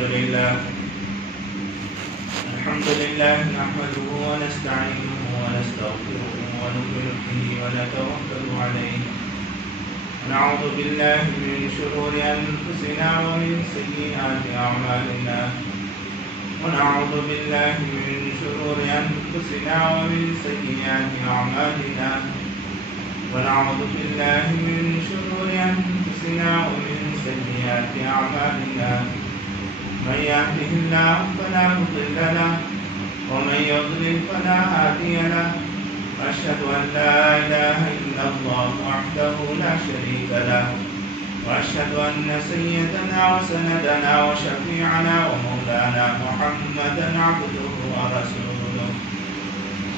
الحمد لله نحمده ونستعينه ونستغفره ونؤمن به ونتوكل عليه ونعوذ بالله من شرور أنفسنا ومن سيئات أعمالنا ونعوذ بالله من شرور أنفسنا ومن سيئات أعمالنا ونعوذ بالله من شرور أنفسنا ومن سيئات أعمالنا من يهده الله فلا مضل له ومن يضلل فلا هادي له أشهد أن لا إله إلا الله وحده لا شريك له وأشهد أن سيدنا وسندنا وشفيعنا ومولانا محمدا عبده ورسوله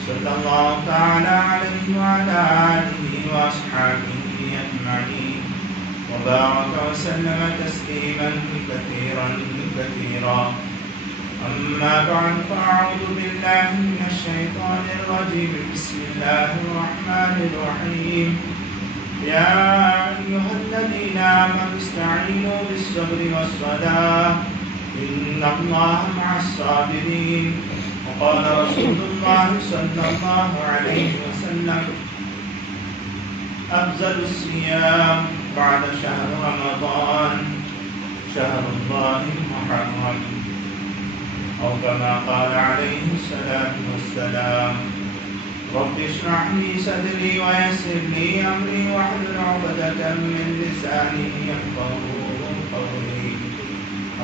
صلى الله تعالى عليه وعلى آله وأصحابه أجمعين وبارك وسلم تسليما كثيرا كثيرا أما بعد فأعوذ بالله من الشيطان الرجيم بسم الله الرحمن الرحيم يا أيها الذين آمنوا استعينوا بالصبر والصلاة إن الله مع الصابرين وقال رسول الله صلى الله عليه وسلم أفضل الصيام بعد شهر رمضان شهر الله المحرم أو كما قال عليه الصلاة والسلام رب اشرح لي صدري ويسر لي أمري واحلل عقدة من لساني يفقهوا قولي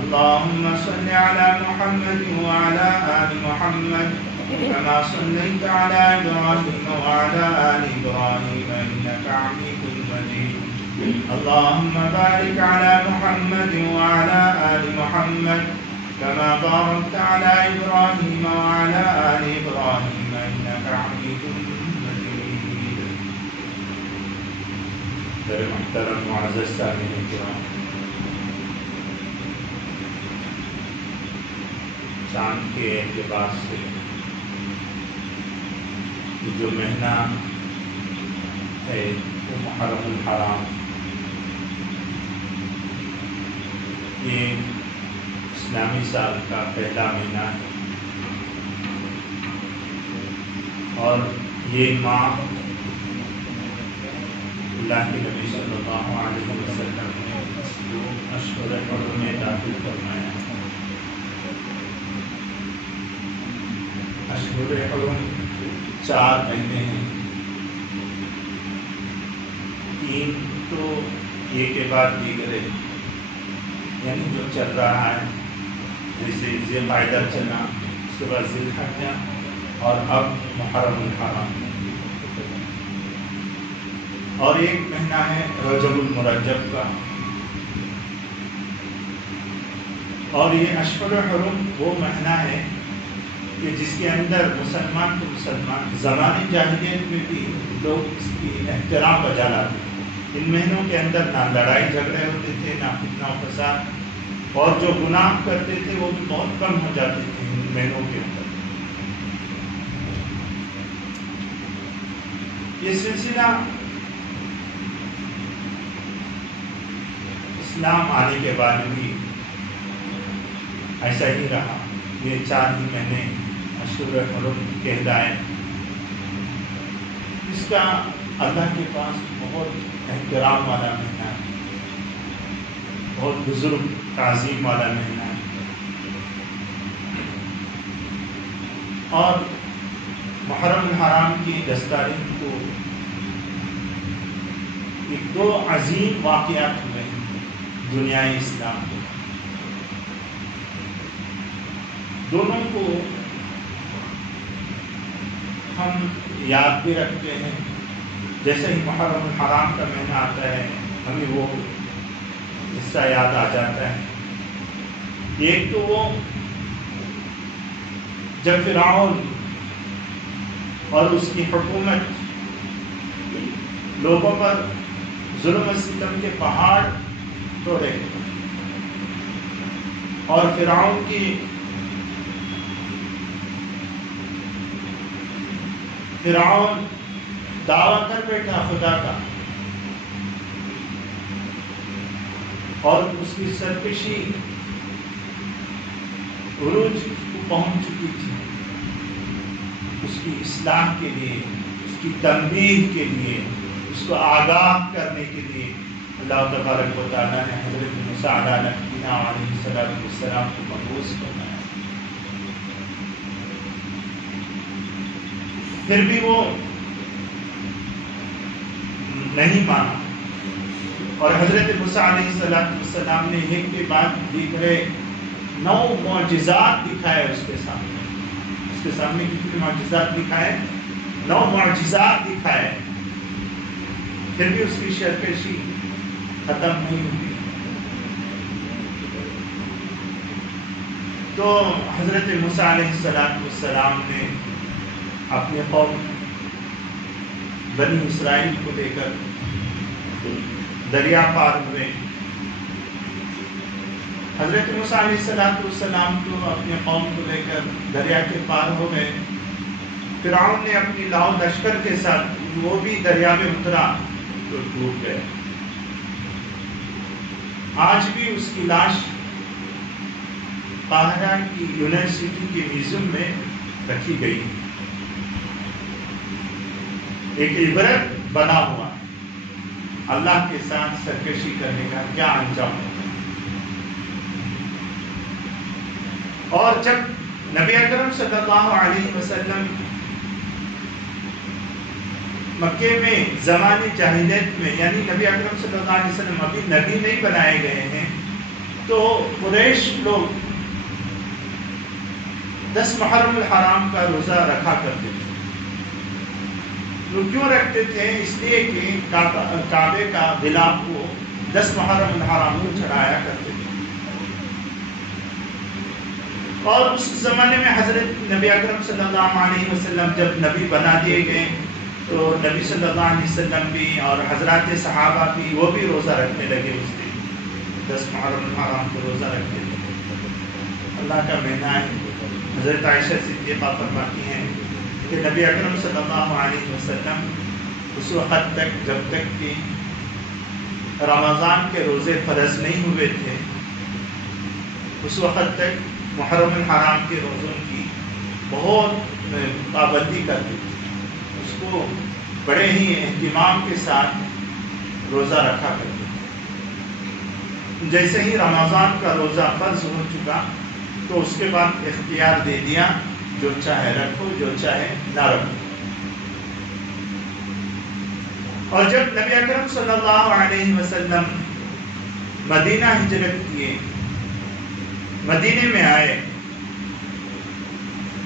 اللهم صل على محمد وعلى آل محمد كما صليت على إبراهيم وعلى آل إبراهيم إنك حميد مجيد اللهم بارك على محمد وعلى آل محمد كما باركت على إبراهيم وعلى آل إبراهيم إنك حميد مجيد. در محترم معزز سامعین کرام، چاند کے اعتبار سے جو مہینہ ہے وہ محرم الحرام، یہ اسلامی سال کا پہلا مہینہ ہے اور یہ ماہ اللہ کے نبی صلی اللہ علیہ وسلم نے اشہر حرم میں داخل فرمایا ہے۔ اشہر حرم 4 مہینے ہیں، 3 تو ایک کے بعد دیگرے، یعنی جو چل رہا ہے جیسے ذی القعدہ چلا، اس کے بعد ذی الحجہ اور اب محرم الحرام، اور ایک مہینہ ہے رجب المرجب کا۔ اور یہ اشہر حرم وہ مہینہ ہے کہ جس کے اندر مسلمان تو مسلمان زمانے جاہلیت میں بھی لوگ اس کی احترام بجا لاتے ہیں۔ ان مہینوں کے اندر نہ لڑائی جھگڑے ہوتے تھے، نہ فتنہ و فساد، اور جو گناہ کرتے تھے وہ بھی بہت کم ہو جاتے تھے ان مہینوں کے اندر۔ یہ سلسلہ اسلام آنے کے بعد بھی ایسا ہی رہا۔ یہ 4 ہی مہینے اشہر حرم کہلائے، اس کا اللہ کے پاس بہت احترام والا مہینہ ہے، بہت بزرگ تعظیم والا مہینہ ہے۔ اور محرم الحرام کی 10 تاریخ کو 2 عظیم واقعات ہوئے ہیں دنیا اسلام کے، دونوں کو ہم یاد بھی رکھتے ہیں۔ جیسے ہی محرم الحرام کا مہینہ آتا ہے ہمیں وہ حصہ یاد آ جاتا ہے۔ ایک تو وہ جب فرعون اور اس کی حکومت لوگوں پر ظلم و ستم کے پہاڑ توڑے، اور فرعون کی فرعون دعویٰ کر بیٹھا خدا کا، اور اس کی سرکشی عروج کو پہنچ چکی تھی، اس کی اصلاح کے لیے، اس کی تنبیہ کے لیے، اس کو آگاہ کرنے کے لیے اللہ تبارک و تعالیٰ نے حضرت موسیٰ علیہ السلام کو مبعوث بنایا۔ پھر بھی وہ نہیں مانا، اور حضرت موسیٰ علیہ السلام نے ایک کے بعد دیگرے 9 معجزات دکھائے اس کے سامنے کتنے معجزات دکھائے؟ 9 معجزات دکھائے، پھر بھی اس کی سرکشی ختم نہیں ہوئی۔ تو حضرت موسیٰ علیہ السلام نے اپنے قوم بنی اسرائیل کو لے کر دریا پار ہوئے۔ حضرت موسیٰ علیہ السلام کو اپنے قوم کو لے کر دریا کے پار ہو گئے۔ فرعون نے اپنی لاؤ لشکر کے ساتھ وہ بھی دریا میں اترا تو ڈوب گئے۔ آج بھی اس کی لاش قاہرہ کی یونیورسٹی کے میوزیم میں رکھی گئی، ایک عبرت بنا ہوا اللہ کے ساتھ سرکشی کرنے کا کیا انجام ہوتا ہے۔ اور جب نبی اکرم صلی اللہ علیہ وسلم مکے میں زمانے جاہلیت میں، یعنی نبی اکرم صلی اللہ علیہ وسلم ابھی نبی نہیں بنائے گئے ہیں، تو قریش لوگ 10 محرم الحرام کا روزہ رکھا کرتے تھے۔ وہ کیوں رکھتے تھے؟ اس لیے کہ کعبے کا غلاف کو 10 محرم الحرام کو چڑھایا کرتے تھے۔ اور اس زمانے میں حضرت نبی اکرم صلی اللہ علیہ وسلم جب نبی بنا دیے گئے تو نبی صلی اللہ علیہ وسلم بھی اور حضرات صحابہ بھی وہ بھی روزہ رکھنے لگے اس دن، 10 محرم الحرام کو روزہ رکھتے تھے۔ اللہ کا مہینہ ہے۔ حضرت عائشہ صدیقہ فرماتی ہیں کہ نبی اکرم صلی اللہ علیہ وسلم اس وقت تک جب تک کہ رمضان کے روزے فرض نہیں ہوئے تھے، اس وقت تک محرم الحرام کے روزوں کی بہت پابندی کرتے تھے، اس کو بڑے ہی اہتمام کے ساتھ روزہ رکھا کرتے تھے۔ جیسے ہی رمضان کا روزہ فرض ہو چکا تو اس کے بعد اختیار دے دیا، جو چاہے رکھو جو چاہے نہ رکھو۔ اور جب نبی اکرم صلی اللہ علیہ وسلم مدینہ ہجرت کیے، مدینے میں آئے،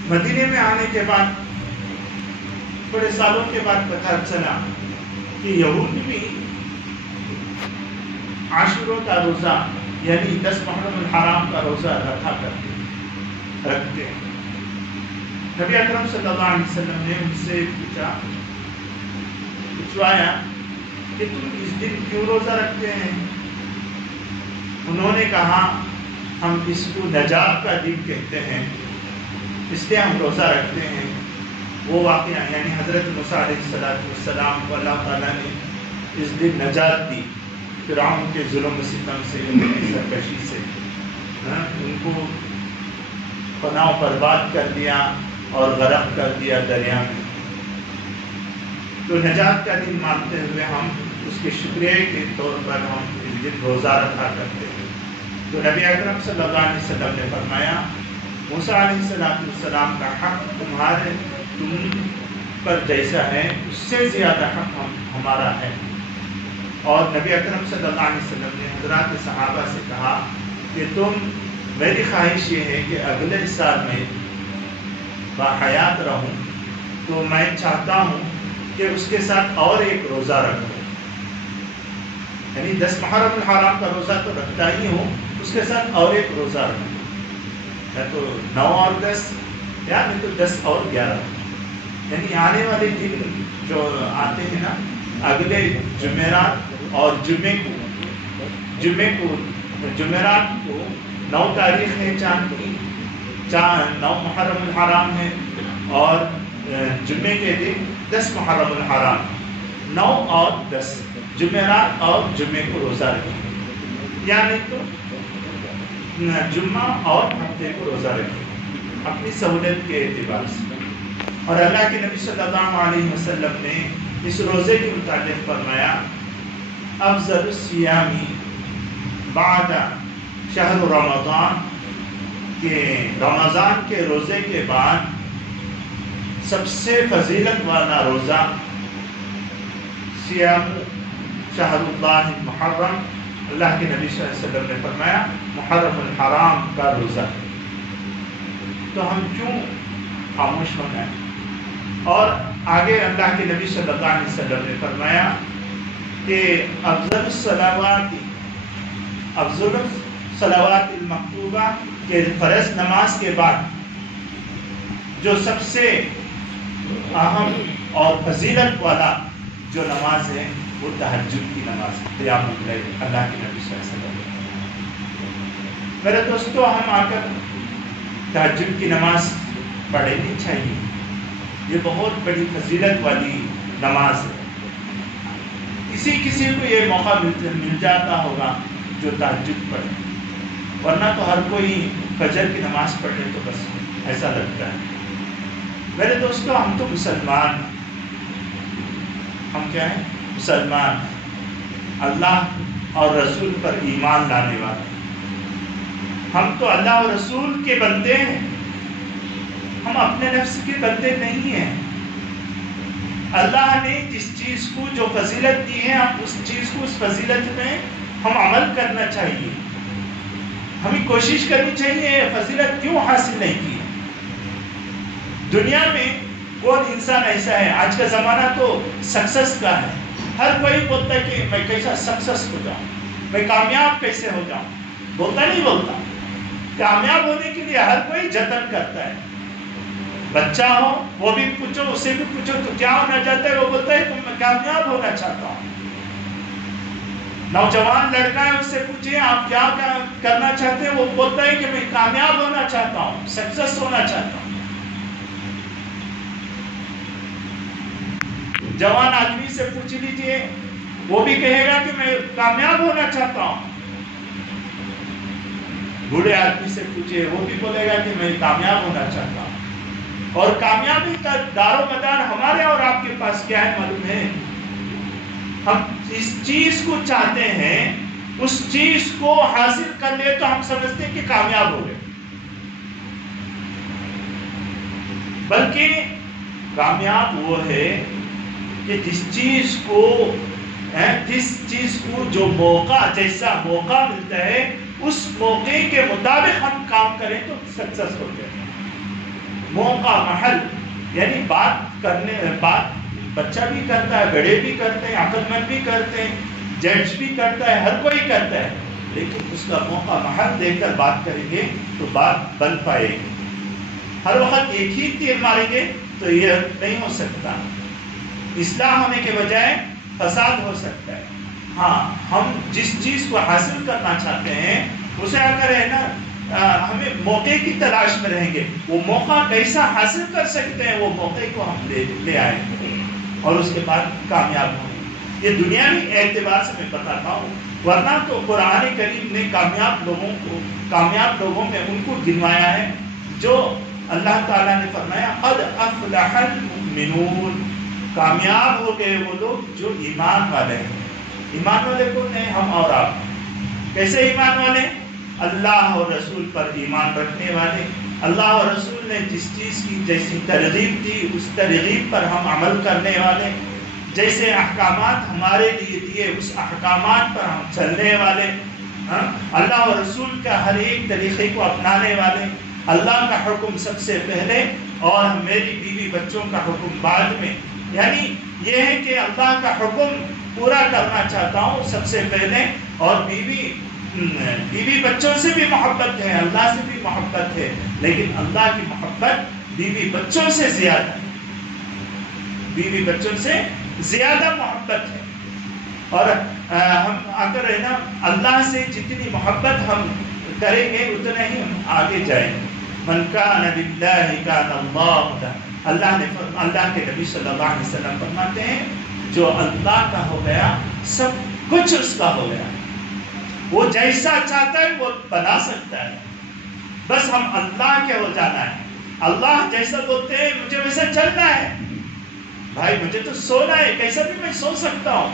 مدینے میں آنے کے بعد تھوڑے سالوں کے بعد پتہ چلا کہ یہود بھی عاشورہ کا روزہ یعنی 10 محرم الحرام کا روزہ رکھتے ہیں۔ نبی اکرم صلی اللہ علیہ وسلم نے ان سے پوچھوایا کہ تم اس دن کیوں روزہ رکھتے ہیں؟ انہوں نے کہا ہم اس کو نجات کا دن کہتے ہیں، اس لیے ہم روزہ رکھتے ہیں۔ وہ واقعہ یعنی حضرت موسیٰ علیہ السلام کو اللہ تعالیٰ نے اس دن نجات دی فرعون کے ظلم و ستم سے، ان کی سرکشی سے، ان کو فنا و برباد کر دیا اور غرق کر دیا دریا میں۔ تو نجات کا دن مانتے ہوئے ہم اس کے شکریہ کے طور پر ہم اس دن روزہ رکھا کرتے ہیں۔ تو نبی اکرم صلی اللہ علیہ وسلم نے فرمایا موسیٰ علیہ السلام کا حق تم پر جیسا ہے اس سے زیادہ حق ہمارا ہے۔ اور نبی اکرم صلی اللہ علیہ وسلم نے حضرات صحابہ سے کہا کہ میری خواہش یہ ہے کہ اگلے سال میں باحیات رہوں تو میں چاہتا ہوں کہ اس کے ساتھ اور ایک روزہ رکھوں، یعنی 10 محرم الحرام کا روزہ تو رکھتا ہی ہوں، اس کے ساتھ اور ایک روزہ رکھوں، یا تو 9 اور 10 یا نہیں تو 10 اور 11، یعنی آنے والے دن جو آتے ہیں نا اگلے جمعرات اور جمعرات کو 9 تاریخ ہے چاند کی، 9 محرم الحرام ہے، اور جمعے کے دن 10 محرم الحرام، 9 اور 10 جمعرات اور جمعے کو روزہ رکھیں، یا نہیں تو جمعہ اور ہفتے کو روزہ رکھے اپنی سہولت کے اعتبار سے. اور اللہ کے نبی صلی اللہ علیہ وسلم نے اس روزے کے متعلق فرمایا افضل الصیام بعد شہر رمضان، کہ رمضان کے روزے کے بعد سب سے فضیلت والا روزہ صیام شہر اللہ محرم، اللہ کے نبی صلی اللہ علیہ وسلم نے فرمایا محرم الحرام کا روزہ. تو ہم کیوں خاموش ہو گئے؟ اور آگے اللہ کے نبی صلی اللہ علیہ وسلم نے فرمایا کہ افضل الصلوات المکتوبہ، کہ فرض نماز کے بعد جو سب سے اہم اور فضیلت والا جو نماز ہے وہ تہجد کی نماز ہے، قیام اللیل. اللہ کے نبی صلی اللہ علیہ وسلم. میرے دوستو، ہم آ کر تہجد کی نماز پڑھنی چاہیے. یہ بہت بڑی فضیلت والی نماز ہے. کسی کو یہ موقع مل جاتا ہوگا جو تہجد پڑھے، ورنہ تو ہر کوئی فجر کی نماز پڑھے تو بس ایسا لگتا ہے. میرے دوستو، ہم تو مسلمان، ہم کیا ہیں؟ مسلمان، اللہ اور رسول پر ایمان لانے والے. ہم تو اللہ اور رسول کے بندے ہیں، ہم اپنے نفس کے بندے نہیں ہیں. اللہ نے جس چیز کو جو فضیلت دی ہے، ہم اس چیز کو، اس فضیلت میں ہم عمل کرنا چاہیے. ہمیں کوشش کرنی چاہیے یہ فضیلت کیوں حاصل نہیں کی. دنیا میں کون انسان ایسا ہے؟ آج کا زمانہ تو سکسس کا ہے. ہر کوئی بولتا ہے کہ میں کیسا سکسس ہو جاؤں، میں کامیاب کیسے ہو جاؤں. بولتا نہیں بولتا. کامیاب ہونے کے لیے ہر کوئی جتن کرتا ہے. بچہ ہو وہ بھی پوچھو، اسے بھی پوچھو تو کیا ہونا چاہتا ہے، وہ بولتا ہے کہ میں کامیاب ہونا چاہتا ہوں. نوجوان لڑکا ہے، اس سے پوچھیں آپ کیا کرنا چاہتے ہیں، وہ بولتا ہے کہ میں کامیاب ہونا چاہتا ہوں، سکسس ہونا چاہتا ہوں. جوان آدمی سے پوچھ لیجئے، وہ بھی کہے گا کہ میں کامیاب ہونا چاہتا ہوں. بوڑھے آدمی سے پوچھے، وہ بھی بولے گا کہ میں کامیاب ہونا چاہتا ہوں. اور کامیابی کا دار و مدار ہمارے اور آپ کے پاس کیا ہے معلوم ہے؟ ہم اس چیز کو چاہتے ہیں، اس چیز کو حاصل کر لے تو ہم سمجھتے ہیں کہ کامیاب ہو گئے. بلکہ کامیاب وہ ہے کہ جس چیز کو جو موقع، جیسا موقع ملتا ہے اس موقع کے مطابق ہم کام کریں تو سکسس ہو جائے. موقع، محل، یعنی بات بچہ بھی کرتا ہے، بڑے بھی کرتے ہیں، عقل مند بھی کرتے ہیں، جج بھی کرتا ہے، ہر کوئی کرتا ہے. لیکن اس کا موقع محل دیکھ کر بات کریں گے تو بات بن پائے گی. ہر وقت ایک ہی تیر ماریں گے تو یہ نہیں ہو سکتا. اصلاح ہونے کے بجائے فساد ہو سکتا ہے. ہاں، ہم جس چیز کو حاصل کرنا چاہتے ہیں اسے اگر ہے نا ہمیں موقع کی تلاش میں رہیں گے، وہ موقع کیسا حاصل کر سکتے ہیں، وہ موقع کو ہم لے آئیں گے اور اس کے بعد کامیاب ہوں گے. یہ دنیاوی اعتبار سے میں بتاتا ہوں، ورنہ تو قرآن کریم نے کامیاب لوگوں میں ان کو گنوایا ہے جو اللہ تعالیٰ نے فرمایا قد افلح المؤمنون، کامیاب ہو گئے وہ لوگ جو ایمان والے ہیں. ایمان والے کون ہیں؟ ہم اور آپ. کیسے ایمان والے؟ اللہ اور رسول پر ایمان رکھنے والے. اللہ اور رسول نے جس چیز کی جیسی ترغیب دی اس ترغیب پر ہم عمل کرنے والے. جیسے احکامات ہمارے لیے دیے اس احکامات پر ہم چلنے والے. اللہ اور رسول کا ہر ایک طریقے کو اپنانے والے. اللہ کا حکم سب سے پہلے اور میری بیوی بچوں کا حکم بعد میں. یعنی یہ ہے کہ اللہ کا حکم پورا کرنا چاہتا ہوں سب سے پہلے، اور بیوی بچوں سے بھی محبت ہے، اللہ سے بھی محبت ہے، لیکن اللہ کی محبت بیوی بچوں سے زیادہ ہے. بیوی بچوں سے زیادہ محبت ہے. اور ہم اگر ہے نا اللہ سے جتنی محبت ہم کریں گے اتنے ہی ہم آگے جائیں گے. من کان باللہ کان اللہ، اللہ کے نبی صلی اللہ علیہ وسلم فرماتے ہیں جو اللہ کا ہو گیا سب کچھ اس کا ہو گیا. وہ جیسا چاہتا ہے وہ بنا سکتا ہے. بس ہم اللہ کے ہو جانا ہے. اللہ جیسا بولتے ہیں مجھے ویسا چلنا ہے. بھائی مجھے تو سونا ہے، کیسا بھی میں سو سکتا ہوں.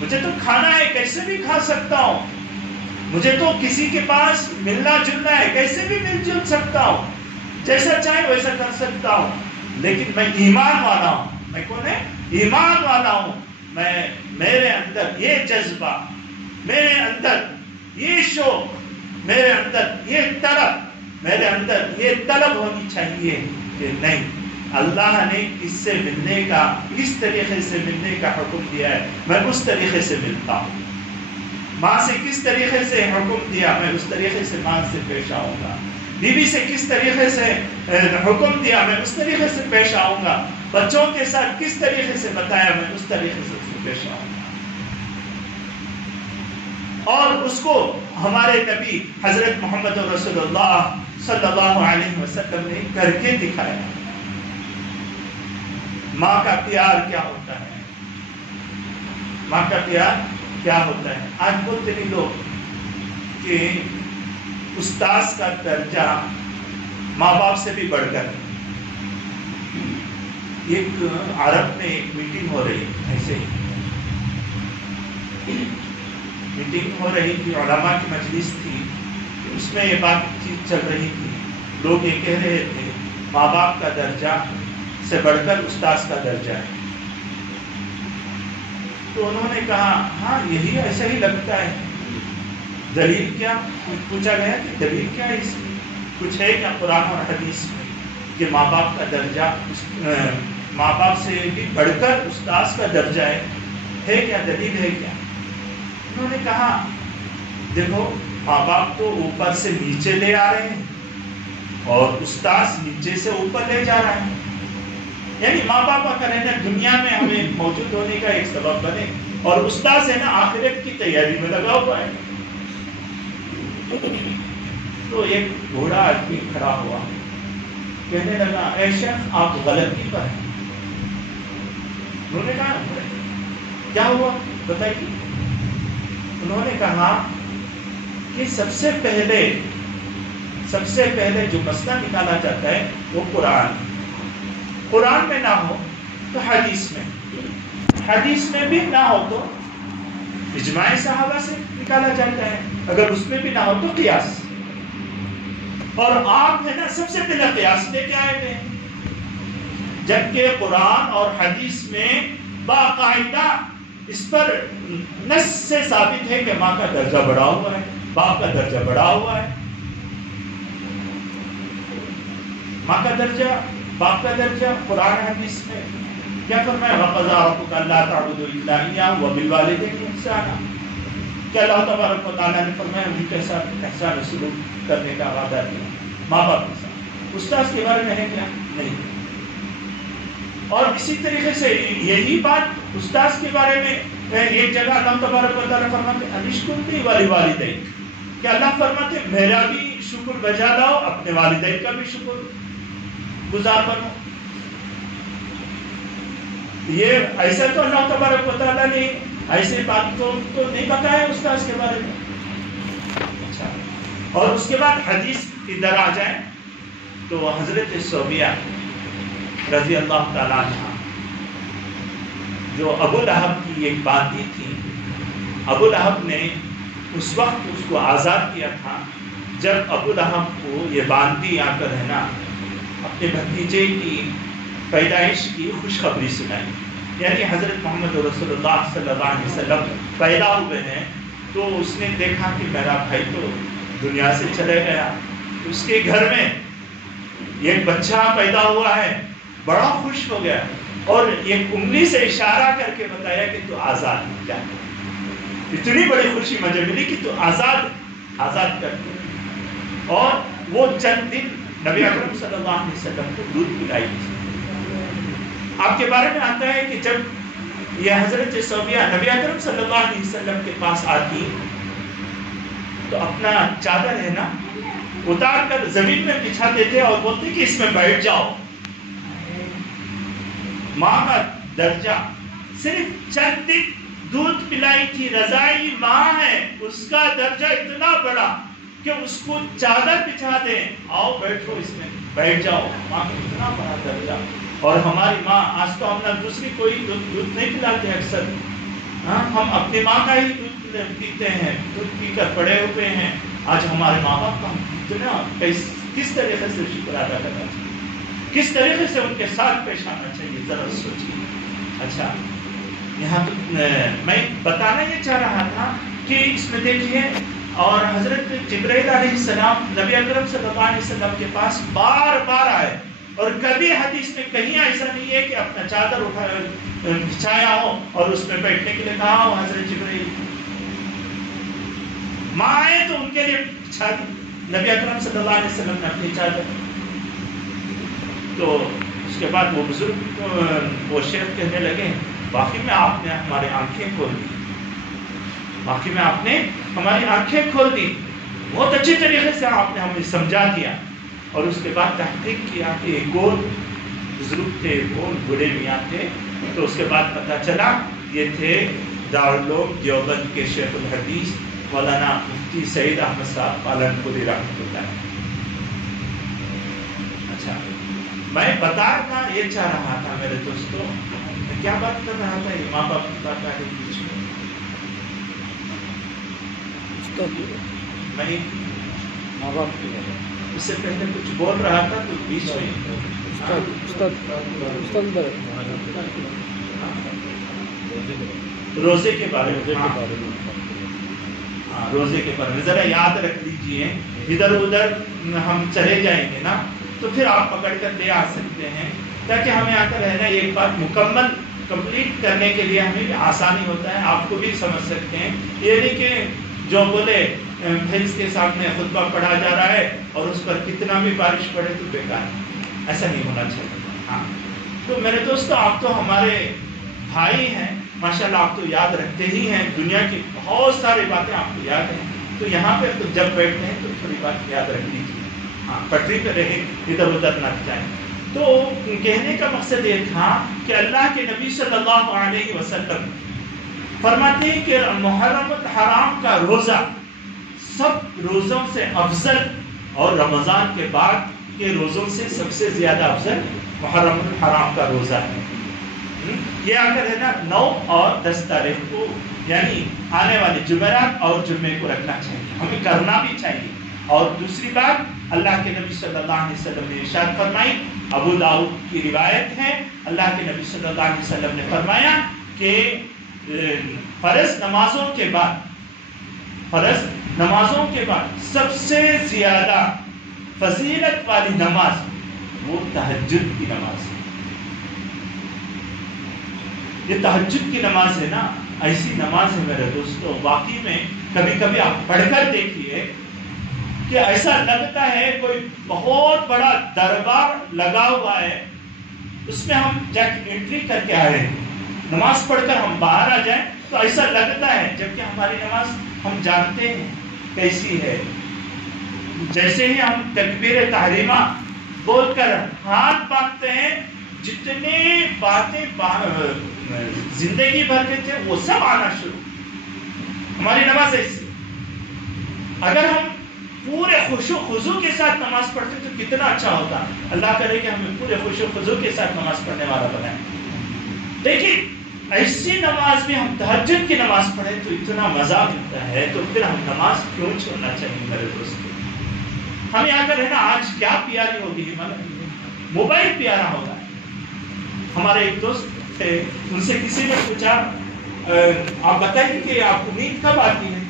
مجھے تو کھانا ہے، کیسے بھی کھا سکتا ہوں. مجھے تو کسی کے پاس ملنا جلنا ہے، کیسے بھی مل جل سکتا ہوں. جیسا چاہے ویسا کر سکتا ہوں. لیکن میں ایمان والا ہوں. میں کون ہے؟ ایمان والا ہوں. میرے اندر یہ جذبہ، میرے اندر یہ شوق، میرے اندر یہ طلب، میرے اندر یہ طلب ہونی چاہیے کہ نہیں، اللہ نے اس سے ملنے کا، کس طریقے سے ملنے کا حکم دیا ہے، میں اس طریقے سے ملتا ہوں. ماں سے کس طریقے سے حکم دیا، میں اس طریقے سے ماں سے پیش آؤں گا. بیوی سے کس طریقے سے حکم دیا، میں اس طریقے سے پیش آؤں گا. بچوں کے ساتھ کس طریقے سے بتایا، میں اس طریقے سے پیش آؤں گا. اور اس کو ہمارے نبی حضرت محمد رسول اللہ صلی اللہ علیہ وسلم نے کر کے دکھایا. ماں کا پیار کیا ہوتا ہے، ماں کا پیار کیا ہوتا ہے. آج بولتے ہیں لوگ کہ استاذ کا درجہ ماں باپ سے بھی بڑھ کر. ایک عرب میں ایک میٹنگ ہو رہی، ایسے ہی میٹنگ ہو رہی تھی، علماء کی مجلس تھی. اس میں یہ بات چیت چل رہی تھی. لوگ یہ کہہ رہے تھے ماں باپ کا درجہ سے بڑھ کر استاذ کا درجہ ہے. تو انہوں نے کہا ہاں یہی ایسا ہی لگتا ہے. دلیل کیا؟ پوچھا گیا کہ دلیل کیا ہے اس کی؟ کچھ ہے کیا قرآن اور حدیث میں کہ ماں باپ کا درجہ ماں باپ سے بھی بڑھ کر استاذ کا درجہ ہے کیا؟ دلیل ہے کیا؟ انہوں نے کہا دیکھو ماں باپ تو اوپر سے نیچے لے آ رہے ہیں اور استاذ نیچے سے اوپر لے جا رہا ہے. یعنی ماں باپ کا رہنا دنیا میں ہمیں موجود ہونے کا ایک سبب بنے، اور استاذ ہے نا آخرت کی تیاری میں لگا ہوا ہے. تو ایک بوڑھا آدمی کھڑا ہوا، کہنے لگا اے شیخ آپ غلطی پر ہیں. انہوں نے کہا کیا ہوا بتائیے. انہوں نے کہا کہ سب سے پہلے جو مسئلہ نکالا جاتا ہے وہ قرآن میں نہ ہو تو حدیث میں بھی نہ ہو تو اجماع صحابہ سے نکالا جاتا ہے. اگر اس میں بھی نہ ہو تو قیاس. اور آپ ہے نا سب سے پہلے قیاس لے کے آئے گئے، جبکہ قرآن اور حدیث میں باقاعدہ اس پر نص سے ثابت ہے کہ ماں کا درجہ بڑھا ہوا ہے، باپ کا درجہ بڑھا ہوا ہے. ماں کا درجہ، باپ کا درجہ قرآن حدیث میں کیا فرمایا؟ وَقَضَىٰ رَبُّكَ أَلَّا تَعْبُدُوا إِلَّا إِيَّاهُ وَبِالْوَالِدَيْنِ إِحْسَانًا. کہ اللہ تبارک و تعالیٰ نے فرمایا ان کے ساتھ احسان سلوک کرنے کا وعدہ کیا ماں باپ کے ساتھ. استاذ کے بارے میں ہے کیا؟ نہیں. اور اسی طریقے سے یہی بات استاذ کے بارے میں ایک جگہ اللہ تبارک و تعالیٰ فرماتے ان اشکر لی وَلِوَالِدَيْکَ، کہ اللہ فرماتے میرا بھی شکر بجا لاؤ، اپنے والدین کا بھی شکر گزار بنو. یہ ایسا تو اللہ تبارک و تعالیٰ نے ایسے بات تو نہیں بتایا استاذ کے بارے میں. اچھا، اور اس کے بعد حدیث ادھر آ جائیں تو حضرت صوبیہ رضی اللہ تعالیٰ عنہ جو ابو لہب کی ایک باندی تھی، ابو لہب نے اس وقت اس کو آزاد کیا تھا جب ابو لہب کو یہ باندی آ کر ہے نا اپنے بھتیجے کی پیدائش کی خوشخبری سنائی. یعنی حضرت محمد رسول اللہ صلی اللہ علیہ وسلم پیدا ہوئے ہیں تو اس نے دیکھا کہ میرا بھائی تو دنیا سے چلے گیا. اس کے گھر میں ایک بچہ پیدا ہوا ہے، بڑا خوش ہو گیا اور ایک انگلی سے اشارہ کر کے بتایا کہ تو آزاد ہو جا. اتنی بڑی خوشی مجھے ملی کہ تو آزاد کر دے. اور وہ چند دن نبی اکرم صلی اللہ علیہ وسلم کو دودھ پلائی تھی. آپ کے بارے میں آتا ہے کہ جب یہ حضرت صوبیہ نبی اکرم صلی اللہ علیہ وسلم کے پاس آتی تو اپنا چادر ہے نا اتار کر زمین میں بچھا دیتے اور بولتے کہ اس میں بیٹھ جاؤ. ماں کا درجہ صرف چند دن دودھ پلائی تھی، رضائی ماں ہے، اس کا درجہ اتنا بڑا کہ اس کو چادر بچھا دیں، آؤ بیٹھو اس میں بیٹھ جاؤ. ماں کا اتنا بڑا درجہ. اور ہماری ماں آج تو ہم نہ دوسری کوئی دودھ نہیں پلاتے اکثر. ہم اپنی ماں کا ہی دودھ پیتے ہیں، دودھ پی کر بڑے ہوئے ہیں. آج ہمارے ماں باپ کا اتنا کس طریقے سے شکر ادا کرنا چاہیے، کس طریقے سے ان کے ساتھ پیش آنا چاہیے، ذرا سوچیے. اچھا یہاں تو میں بتانا یہ چاہ رہا تھا کہ اس میں دیکھیے، اور حضرت جبرائیل علیہ السلام نبی اکرم صلی اللہ علیہ وسلم کے پاس بار بار آئے، اور کبھی حدیث میں کہیں ایسا نہیں ہے کہ اپنا چادر بچھایا ہو اور اس میں بیٹھنے کے لیے کہا ہو حضرت جبرائیل. ماں آئے تو ان کے لیے بچھا دی نبی اکرم صلی اللہ علیہ وسلم نے اپنی چادر. تو اس کے بعد وہ بزرگ وہ شیخ کہنے لگے باقی میں آپ نے ہماری آنکھیں کھول دی، باقی میں آپ نے ہماری آنکھیں کھول دی، بہت اچھے طریقے سے آپ نے ہمیں سمجھا دیا. اور اس کے بعد تحقیق کیا کہ ایک اور بزرگ تھے، کون بڑے میاں تھے. تو اس کے بعد پتہ چلا یہ تھے دارالعلوم دیوبند کے شیخ الحدیث مولانا مفتی سعید احمد صاحب پالنپوری رحمۃ اللہ. اچھا میں بتانا یہ چاہ رہا تھا میرے دوستوں، میں کیا بات کر رہا تھا، یہ ماں باپ کی بات آ رہی بیچ میں. میں ماں باپ کی بات اس سے پہلے کچھ بول رہا تھا تو بیچ میں روزے کے بارے میں، روزے کے بارے میں ذرا یاد رکھ لیجئے. ادھر ادھر ہم چلے جائیں گے نا تو پھر آپ پکڑ کر لے آ سکتے ہیں، تاکہ ہمیں آتا رہنا ایک بات کمپلیٹ کرنے کے لیے ہمیں بھی آسانی ہوتا ہے، آپ کو بھی سمجھ سکتے ہیں. یہ نہیں کہ جو بولے پھر اس کے سامنے خطبہ پڑھا جا رہا ہے اور اس پر کتنا بھی بارش پڑے تو بیکار ہے، ایسا نہیں ہونا چاہیے. ہاں تو میرے دوستو آپ تو ہمارے بھائی ہیں ماشاءاللہ، آپ تو یاد رکھتے ہی ہیں، دنیا کی بہت ساری باتیں آپ کو یاد ہیں. تو یہاں پہ تو جب بیٹھتے ہیں تو تھوڑی بات یاد رکھ لیجیے، ہاں پٹری پہ رہیں، ادھر ادھر نہ جائیں. تو کہنے کا مقصد یہ تھا کہ اللہ کے نبی صلی اللہ علیہ وسلم فرماتے ہیں کہ محرم الحرام کا روزہ سب روزوں سے افضل، اور رمضان کے بعد کے روزوں سے سب سے زیادہ افضل محرم الحرام کا روزہ ہے. یہ اگر ہے نا 9 اور 10 تاریخ کو، یعنی آنے والے جمعرات اور جمعے کو رکھنا چاہیے، ہمیں کرنا بھی چاہیے. اور دوسری بات اللہ کے نبی صلی اللہ علیہ وسلم نے ارشاد فرمائی، ابو داؤد کی روایت ہے، اللہ کے نبی صلی اللہ علیہ وسلم نے فرمایا کہ فرض نمازوں کے بعد سب سے زیادہ فضیلت والی نماز وہ تہجد کی نماز ہے. یہ تہجد کی نماز ہے نا، ایسی نماز ہے میرے دوستو، واقعی میں کبھی کبھی آپ پڑھ کر دیکھیے کہ ایسا لگتا ہے کوئی بہت بڑا دربار لگا ہوا ہے، اس میں ہم جا کے انٹری کر کے آئے ہیں، نماز پڑھ کر ہم باہر آ جائیں تو ایسا لگتا ہے، جبکہ ہماری نماز ہم جانتے ہیں کیسی ہے. جیسے ہی ہم تکبیر تحریمہ بول کر ہاتھ باندھتے ہیں، جتنے باتیں زندگی بھر کے تھے وہ سب آنا شروع. ہماری نماز ایسی، اگر ہم پورے خوش و خضوع کے ساتھ نماز پڑھتے تو کتنا اچھا ہوتا. اللہ کرے کہ ہمیں پورے خوش و خضوع کے ساتھ نماز پڑھنے والا بنائے. لیکن ایسی نماز میں ہم تہجد کی نماز پڑھیں تو اتنا مزہ ملتا ہے، تو پھر ہم نماز کیوں چھوڑنا چاہیے میرے دوستو. ہمیں اگر ہے نا آج کیا پیاری ہوگی، موبائل پیارا ہوگا. ہمارے ایک دوست تھے، ان سے کسی نے پوچھا آپ بتائیے کہ آپ کو نیند کب آتی ہے،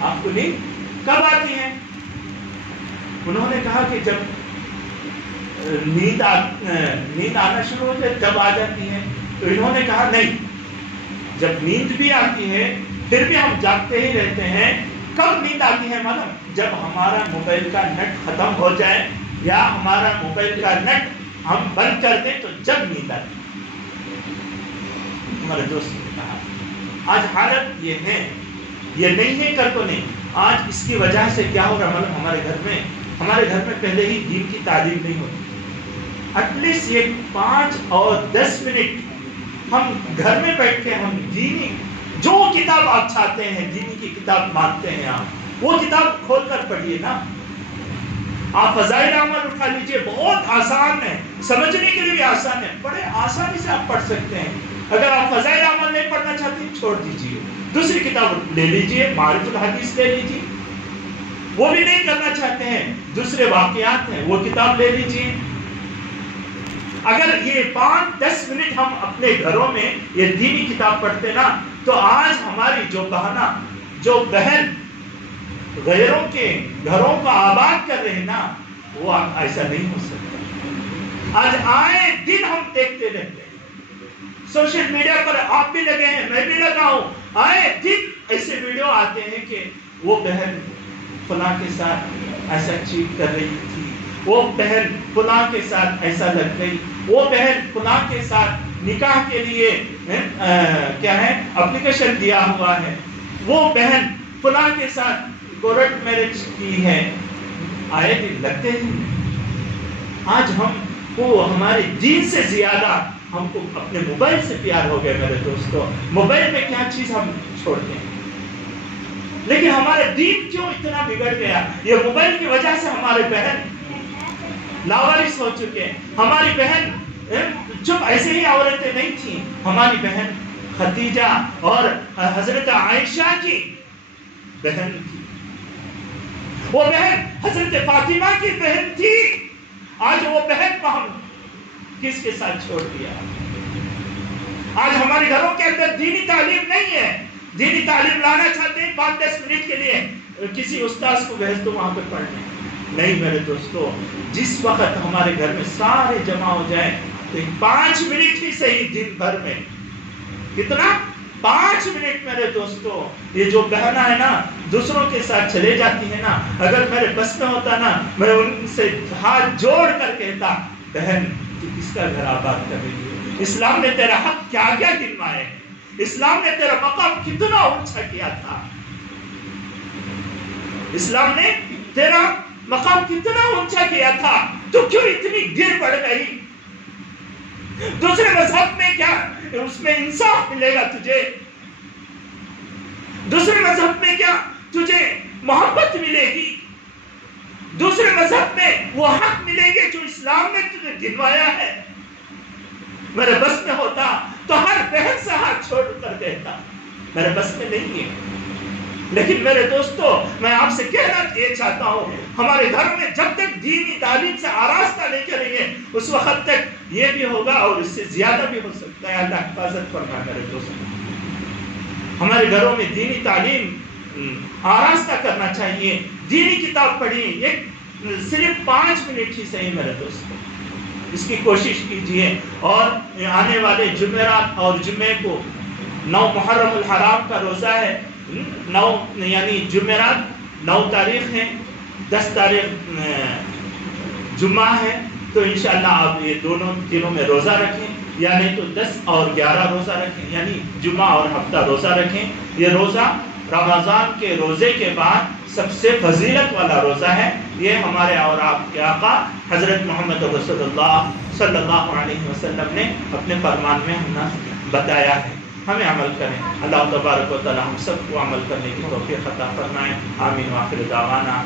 آپ کو نیند کب آتی ہے. انہوں نے کہا کہ جب نیند آنا شروع ہوتا ہے تب آ جاتی ہے. تو انہوں نے کہا نہیں، جب نیند بھی آتی ہے پھر بھی ہم جاگتے ہی رہتے ہیں. کب نیند آتی ہے معلوم؟ جب ہمارا موبائل کا نیٹ ختم ہو جائے یا ہمارا موبائل کا نیٹ ہم بند کر دیں تو جب نیند آتی ہے. ہمارے دوست نے کہا آج حالت یہ ہے، یہ نہیں ہے کل کو نہیں. آج اس کی وجہ سے کیا ہوگا معلوم؟ ہمارے گھر میں پہلے ہی دین کی تعلیم نہیں ہوتی. ایٹ لیسٹ یہ 5 اور 10 منٹ ہم گھر میں بیٹھ کے ہم دینی جو کتاب آپ چاہتے ہیں، دینی کی کتاب مانگتے ہیں آپ، وہ کتاب کھول کر پڑھیے نا. آپ فضائل اعمال اٹھا لیجئے، بہت آسان ہے، سمجھنے کے لیے بھی آسان ہے، بڑے آسانی سے آپ پڑھ سکتے ہیں. اگر آپ فضائل اعمال نہیں پڑھنا چاہتے چھوڑ دیجئے، دوسری کتاب لے لیجئے، معرفت الحدیث لے لیجئے. وہ بھی نہیں کرنا چاہتے ہیں، دوسرے واقعات ہیں وہ کتاب لے لیجئے. اگر یہ 5-10 منٹ ہم اپنے گھروں میں یہ دینی کتاب پڑھتے نا، تو آج ہماری جو بہن غیروں کے گھروں کو آباد کر رہے ہیں نا، وہ ایسا نہیں ہو سکتا. آج آئے دن ہم دیکھتے رہتے ہیں، سوشل میڈیا پر آپ بھی لگے ہیں، میں بھی لگا ہوں، آئے دن ایسے ویڈیو آتے ہیں کہ وہ بہن فلاں کے ساتھ ایسا چیٹ کر رہی تھی، وہ بہن فلاں کے ساتھ ایسا لگ گئی، وہ بہن فلاں کے ساتھ نکاح کے لیے کیا ہے اپلیکیشن دیا ہوا ہے، وہ بہن فلاں کے ساتھ کورٹ میرج کی ہے. آئے دن لگتے ہیں. آج ہم کو ہمارے دین سے زیادہ ہم کو اپنے موبائل سے پیار ہو گیا میرے دوستو. موبائل میں کیا چیز ہم چھوڑتے ہیں، لیکن ہمارے دین کیوں اتنا بگڑ گیا؟ یہ موبائل کی وجہ سے ہمارے بہن لاوارث ہو چکے ہیں. ہماری بہن جب ایسے ہی عورتیں نہیں تھیں، ہماری بہن خدیجہ اور حضرت عائشہ کی بہن تھی، وہ بہن حضرت فاطمہ کی بہن تھی. آج وہ بہن کو ہم کس کے ساتھ چھوڑ دیا؟ آج ہمارے گھروں کے اندر دینی تعلیم نہیں ہے. دینی تعلیم لانا چاہتے ہیں 5-10 منٹ کے لیے کسی استاذ کو بھیج دو وہاں پہ پڑھنے. نہیں میرے دوستو، جس وقت ہمارے گھر میں سارے جمع ہو جائیں تو 5 منٹ ہی صحیح دن بھر میں، کتنا 5 منٹ میرے دوستو. یہ جو بہنا ہے نا دوسروں کے ساتھ چلے جاتی ہے نا، اگر میرے بس میں ہوتا نا میں ان سے ہاتھ جوڑ کر کہتا، بہن تو کس کا گھر آباد کر رہی ہے؟ اسلام نے تیرا حق کیا کیا گنوائے، اسلام نے تیرا مقام کتنا اونچا کیا تھا، اسلام نے تیرا مقام کتنا اونچا کیا تھا، تو کیوں اتنی گر پڑ گئی؟ دوسرے مذہب میں کیا اس میں انصاف ملے گا تجھے؟ دوسرے مذہب میں کیا تجھے محبت ملے گی؟ دوسرے مذہب میں وہ حق ملیں گے جو اسلام نے تجھے گنوایا ہے؟ میرے بس میں ہوتا تو ہر بہن سے ہاتھ چھوڑ کر دیتا، میرے بس میں نہیں ہے. لیکن میرے دوستو میں آپ سے کہنا یہ چاہتا ہوں، ہمارے گھر میں جب تک دینی تعلیم سے آراستہ نہیں کریں گے اس وقت تک یہ بھی ہوگا اور اس سے زیادہ بھی ہو سکتا ہے. اللہ حفاظت فرمائے میرے دوستو. ہمارے گھروں میں دینی تعلیم آراستہ کرنا چاہیے. دینی کتاب پڑھیے، صرف 5 منٹ ہی صحیح میرے دوستو، اس کی کوشش کیجئے. اور آنے والے جمعرات اور جمعے کو 9 محرم الحرام کا روزہ ہے، 9 یعنی جمعرات 9 تاریخ ہے، 10 تاریخ جمعہ ہے، تو انشاءاللہ آپ یہ دونوں دنوں میں روزہ رکھیں، یا نہیں تو 10 اور 11 روزہ رکھیں، یعنی جمعہ اور ہفتہ روزہ رکھیں. یہ روزہ رمضان کے روزے کے بعد سب سے فضیلت والا روزہ ہے. یہ ہمارے اور آپ کے آقا حضرت محمد رسول اللہ صلی اللہ علیہ وسلم نے اپنے فرمان میں ہمیں بتایا ہے. ہمیں عمل کریں. اللہ تبارک و تعالی ہم سب کو عمل کرنے کی توفیق عطا فرمائے. آمین. وآخر دعوانا